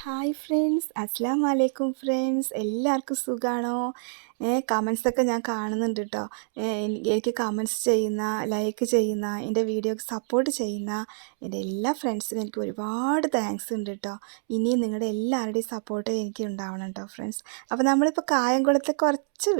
Hi friends അസ്സാം വലൈക്കും friends എല്ലാവർക്കും സുഖമാണോ കമൻസൊക്കെ ഞാൻ കാണുന്നുണ്ട് കേട്ടോ എനിക്ക് കമൻസ് ചെയ്യുന്ന ലൈക്ക് ചെയ്യുന്ന എന്റെ വീഡിയോക്ക് സപ്പോർട്ട് ചെയ്യുന്ന എന്റെ എല്ലാ ഫ്രണ്ട്സിനും എനിക്ക് ഒരുപാട് താങ്ക്സ് ഉണ്ട് കേട്ടോ ഇനിയും നിങ്ങളുടെ എല്ലാവരുടെയും സപ്പോർട്ട് എനിക്ക് ഉണ്ടാവണം കേട്ടോ ഫ്രണ്ട്സ് അപ്പോൾ നമ്മളിപ്പോൾ കായംകുളത്തെ കുറച്ച്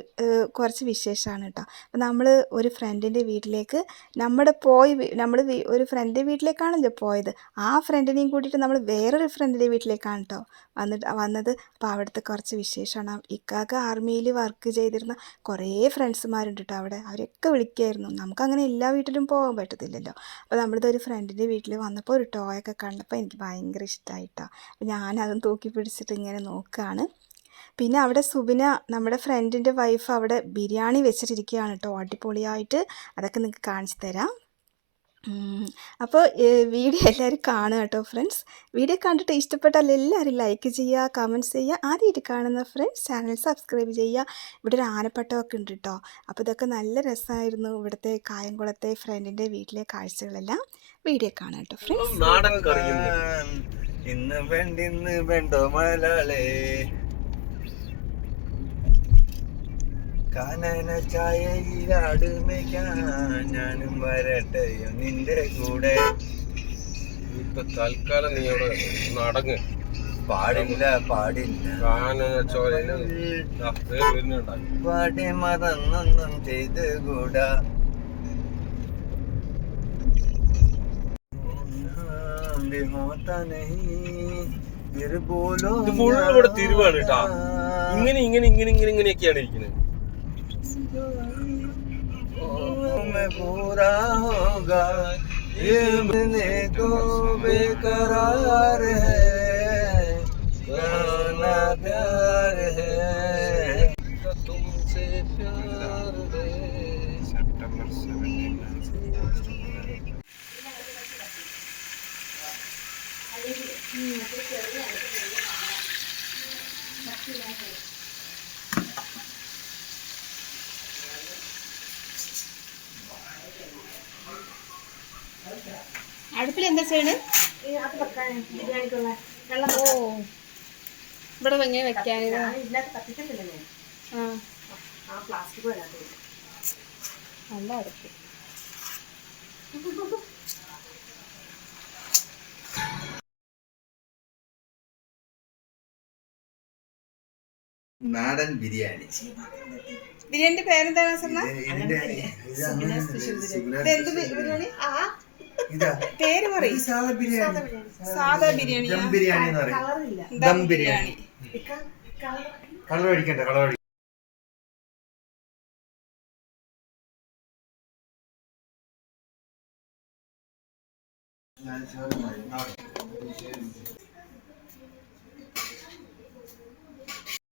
കുറച്ച് വിശേഷമാണ് കേട്ടോ അപ്പോൾ നമ്മൾ ഒരു ഫ്രണ്ടിന്റെ വീട്ടിലേക്ക് നമ്മുടെ പോയി നമ്മൾ ഒരു ഫ്രണ്ടിന്റെ വീട്ടിലേക്കാണല്ലോ പോയത്. ആ ഫ്രണ്ടിനെയും കൂട്ടിയിട്ട് നമ്മൾ വേറൊരു ഫ്രണ്ടിന്റെ വീട്ടിലേക്കാണ് കേട്ടോ വന്നിട്ട് വന്നത്. അപ്പോൾ അവിടുത്തെ കുറച്ച് വിശേഷമാണ്. ഇക്കാക്ക് ആർമിയിൽ വർക്ക് ചെയ്തിരുന്ന കുറേ ഫ്രണ്ട്സുമാരുണ്ട് കേട്ടോ അവിടെ. അവരൊക്കെ വിളിക്കുമായിരുന്നു നമുക്കങ്ങനെ എല്ലാ വീട്ടിലും പോകാൻ പറ്റത്തില്ലല്ലോ. അപ്പോൾ നമ്മളിത് ഒരു ഫ്രണ്ടിന്റെ വീട്ടിൽ വന്നപ്പോൾ ഒരു ടോയൊക്കെ കണ്ടപ്പോൾ എനിക്ക് ഭയങ്കര ഇഷ്ടമായിട്ടോ അപ്പോൾ ഞാനതും തൂക്കി പിടിച്ചിട്ട് ഇങ്ങനെ നോക്കുകയാണ് പിന്നെ അവിടെ സുബിന നമ്മുടെ ഫ്രണ്ടിന്റെ വൈഫ് അവിടെ ബിരിയാണി വെച്ചിട്ടിരിക്കുകയാണ് കേട്ടോ. അടിപൊളിയായിട്ട്. അതൊക്കെ നിങ്ങൾക്ക് കാണിച്ചു തരാം. അപ്പോൾ വീഡിയോ എല്ലാവരും കാണുക കേട്ടോ ഫ്രണ്ട്സ് വീഡിയോ കണ്ടിട്ട് ഇഷ്ടപ്പെട്ടാൽ എല്ലാവരും ലൈക്ക് ചെയ്യുക കമന്റ്സ് ചെയ്യുക. ആദ്യമായിട്ട് കാണുന്ന ഫ്രണ്ട്സ് ചാനൽ സബ്സ്ക്രൈബ് ചെയ്യുക. ഇവിടെ ഒരു ആനപ്പട്ടമൊക്കെ ഉണ്ട് കേട്ടോ. അപ്പോൾ ഇതൊക്കെ നല്ല രസമായിരുന്നു ഇവിടുത്തെ കായംകുളത്തെ ഫ്രണ്ടിന്റെ വീട്ടിലെ കാഴ്ചകളെല്ലാം. വീഡിയോ കാണാം കേട്ടോ ഫ്രണ്ട്സ് ഇന്ന് വേണ്ടിന്ന് വേണ്ടോ മലയാളേ. കാനന ഞാനും വരട്ടെ നിന്റെ കൂടെ? ഇപ്പൊ തൽക്കാലം നീ അവിടെ നടങ്ങ് പാടില്ല പാടില്ല. പാടി മറന്നൊന്നും ഇങ്ങനെ ഇങ്ങനെ ഇങ്ങനെ ഇങ്ങനെ ഇങ്ങനെയൊക്കെയാണ് ഇരിക്കുന്നത്. में पूरा होगा। ये मिलने को बेकरार है। गाना प्यार है। तुमसे प्यार है। അടുപ്പിൽ എന്താ ചെയ്യണേ? ഓ. ഇവിടെ എങ്ങനെ വെക്കാൻ ആ. നല്ല അടുപ്പ്. നാടൻ ബിരിയാണി. ബിരിയാണിന്റെ പേരെന്താണ് സുഗുണ എന്ത് ബിരിയാണി? ഇതാ പേര് പറയും. സാധാ ബിരിയാണി. സാധാ ബിരിയാണി. ദം ബിരിയാണി എന്ന് പറയും. ദം ബിരിയാണി. കളർ. അടിക്കണ്ട കളർ അടി